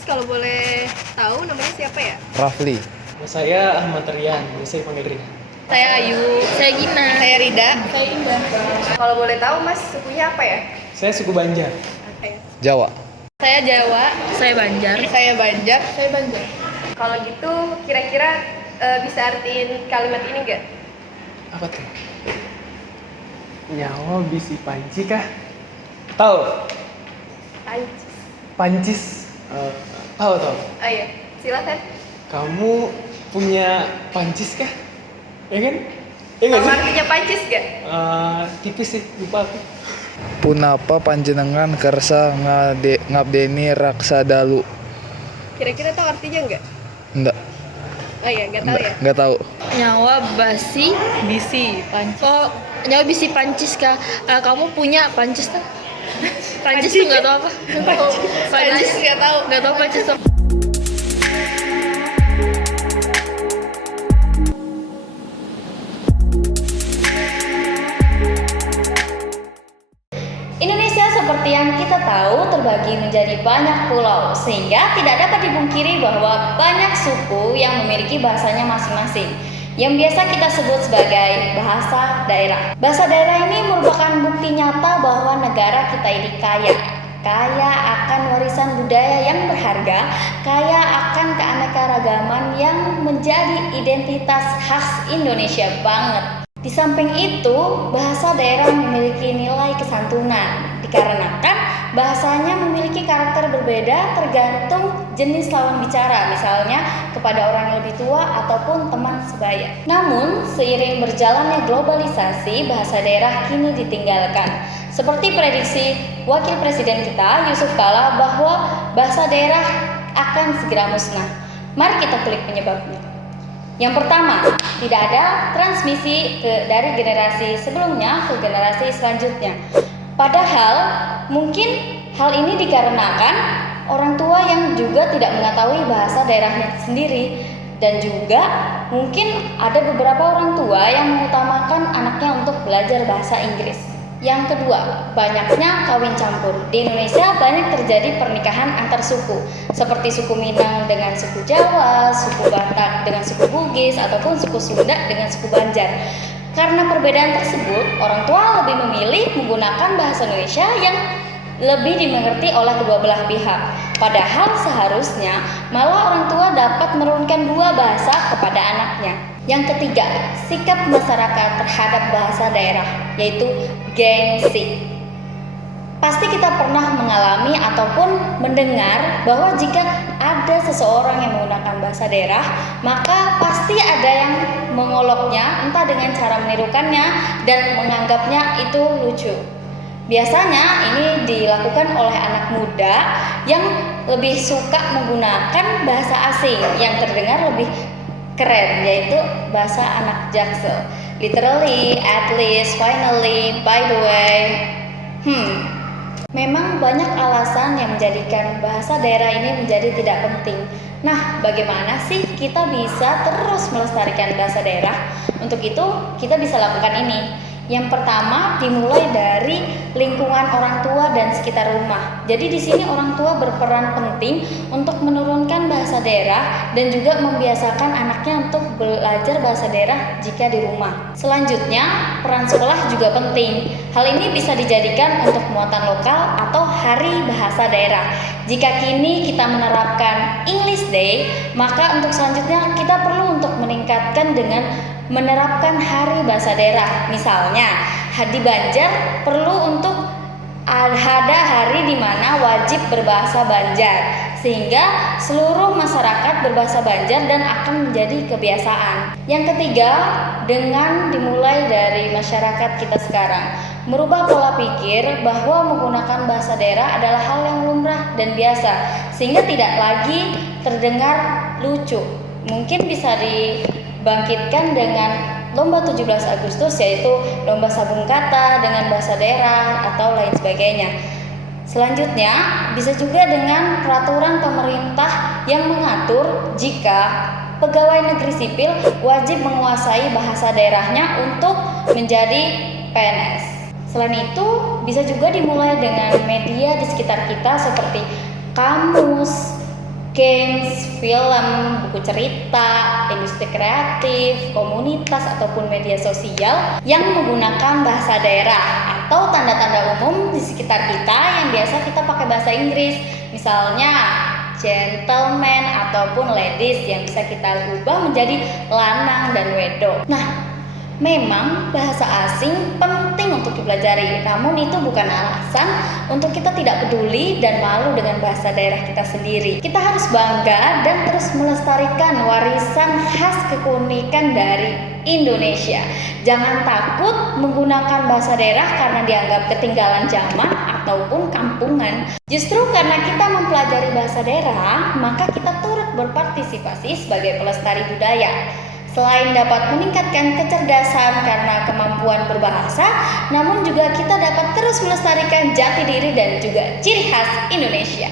Mas kalau boleh tahu namanya siapa ya? Rafli. Saya Ahmad Rian, biasa dipanggil Rian. Saya Ayu. Saya Gina. Saya Rida. Saya Indah. Kalau boleh tahu Mas sukunya apa ya? Saya suku Banjar. Jawa. Saya Jawa. Saya Banjar. Saya Banjar. Saya Banjar. Kalau gitu kira-kira bisa artiin kalimat ini nggak? Apa tuh? Nyawa bisi panci kah? Tahu? Pancis. Pancis. Tahu. Oh iya, silakan. Kamu punya pancis kah? Ya kan? Ya nggak Tahu sih? artinya pancis nggak? Tipis sih, lupa aku. Punapa panjenengan kersa ngabdeni raksa dalu? Kira-kira tahu artinya nggak? Enggak. Oh iya, nggak tahu ya. Enggak tahu. Nyawa basi. Bisi, pancis. Oh, nyawa bisi pancis kah? Kamu punya pancis kah? Pancis tuh nggak tahu apa? Pancis nggak tahu. Nggak tahu pancis tuh. Indonesia seperti yang kita tahu terbagi menjadi banyak pulau, sehingga tidak dapat dipungkiri bahwa banyak suku yang memiliki bahasanya masing-masing, yang biasa kita sebut sebagai bahasa daerah. Bahasa daerah ini merupakan bukti nyata bahwa negara kita ini kaya akan warisan budaya yang berharga, kaya akan keanekaragaman yang menjadi identitas khas Indonesia banget. Di samping itu, bahasa daerah memiliki nilai kesantunan dikarenakan bahasanya memiliki karakter berbeda tergantung jenis lawan bicara, misalnya kepada orang yang lebih tua ataupun teman sebaya. Namun, seiring berjalannya globalisasi, bahasa daerah kini ditinggalkan. Seperti prediksi Wakil Presiden kita, Yusuf Kala, bahwa bahasa daerah akan segera musnah. Mari kita kulik penyebabnya. Yang pertama, tidak ada transmisi dari generasi sebelumnya ke generasi selanjutnya. Padahal mungkin hal ini dikarenakan orang tua yang juga tidak mengetahui bahasa daerahnya sendiri, dan juga mungkin ada beberapa orang tua yang mengutamakan anaknya untuk belajar bahasa Inggris. Yang kedua, banyaknya kawin campur. Di Indonesia banyak terjadi pernikahan antar suku, seperti suku Minang dengan suku Jawa, suku Batak dengan suku Bugis, ataupun suku Sunda dengan suku Banjar. Karena perbedaan tersebut, orang tua lebih memilih menggunakan bahasa Indonesia yang lebih dimengerti oleh kedua belah pihak. Padahal seharusnya malah orang tua dapat menurunkan dua bahasa kepada anaknya. Yang ketiga, sikap masyarakat terhadap bahasa daerah, yaitu gengsi. Pasti kita pernah mengalami ataupun mendengar bahwa jika ada seseorang yang menggunakan bahasa daerah, maka pasti ada yang mengoloknya, entah dengan cara menirukannya dan menganggapnya itu lucu. Biasanya ini dilakukan oleh anak muda yang lebih suka menggunakan bahasa asing yang terdengar lebih keren, yaitu bahasa anak Jaksel. Literally, at least, finally, by the way. Memang banyak alasan yang menjadikan bahasa daerah ini menjadi tidak penting. Nah, bagaimana sih kita bisa terus melestarikan bahasa daerah? Untuk itu, kita bisa lakukan ini. Yang pertama, dimulai dari lingkungan orang tua dan sekitar rumah. Jadi di sini orang tua berperan penting untuk menurunkan bahasa daerah dan juga membiasakan anaknya untuk belajar bahasa daerah jika di rumah. Selanjutnya, peran sekolah juga penting. Hal ini bisa dijadikan untuk muatan lokal atau hari bahasa daerah. Jika kini kita menerapkan English Day, maka untuk selanjutnya kita perlu untuk meningkatkan dengan menerapkan hari bahasa daerah. Misalnya, di Banjar perlu untuk ada hari di mana wajib berbahasa Banjar, sehingga seluruh masyarakat berbahasa Banjar dan akan menjadi kebiasaan. Yang ketiga, dengan dimulai dari masyarakat kita sekarang, merubah pola pikir bahwa menggunakan bahasa daerah adalah hal yang lumrah dan biasa, sehingga tidak lagi terdengar lucu. Mungkin bisa dibangkitkan dengan lomba 17 Agustus, yaitu lomba sabung kata dengan bahasa daerah atau lain sebagainya. Selanjutnya, bisa juga dengan peraturan pemerintah yang mengatur jika pegawai negeri sipil wajib menguasai bahasa daerahnya untuk menjadi PNS. Selain itu, bisa juga dimulai dengan media di sekitar kita seperti kamus, games, film, buku cerita, industri kreatif, komunitas ataupun media sosial yang menggunakan bahasa daerah atau tanda-tanda umum di sekitar kita yang biasa kita pakai bahasa Inggris. Misalnya gentleman ataupun ladies yang bisa kita ubah menjadi lanang dan wedok. Nah, memang bahasa asing penting untuk dipelajari, namun itu bukan alasan untuk kita tidak peduli dan malu dengan bahasa daerah kita sendiri. Kita harus bangga dan terus melestarikan warisan khas keunikan dari Indonesia. Jangan takut menggunakan bahasa daerah karena dianggap ketinggalan zaman ataupun kampungan. Justru karena kita mempelajari bahasa daerah, maka kita turut berpartisipasi sebagai pelestari budaya. Selain dapat meningkatkan kecerdasan karena kemampuan berbahasa, namun juga kita dapat terus melestarikan jati diri dan juga ciri khas Indonesia.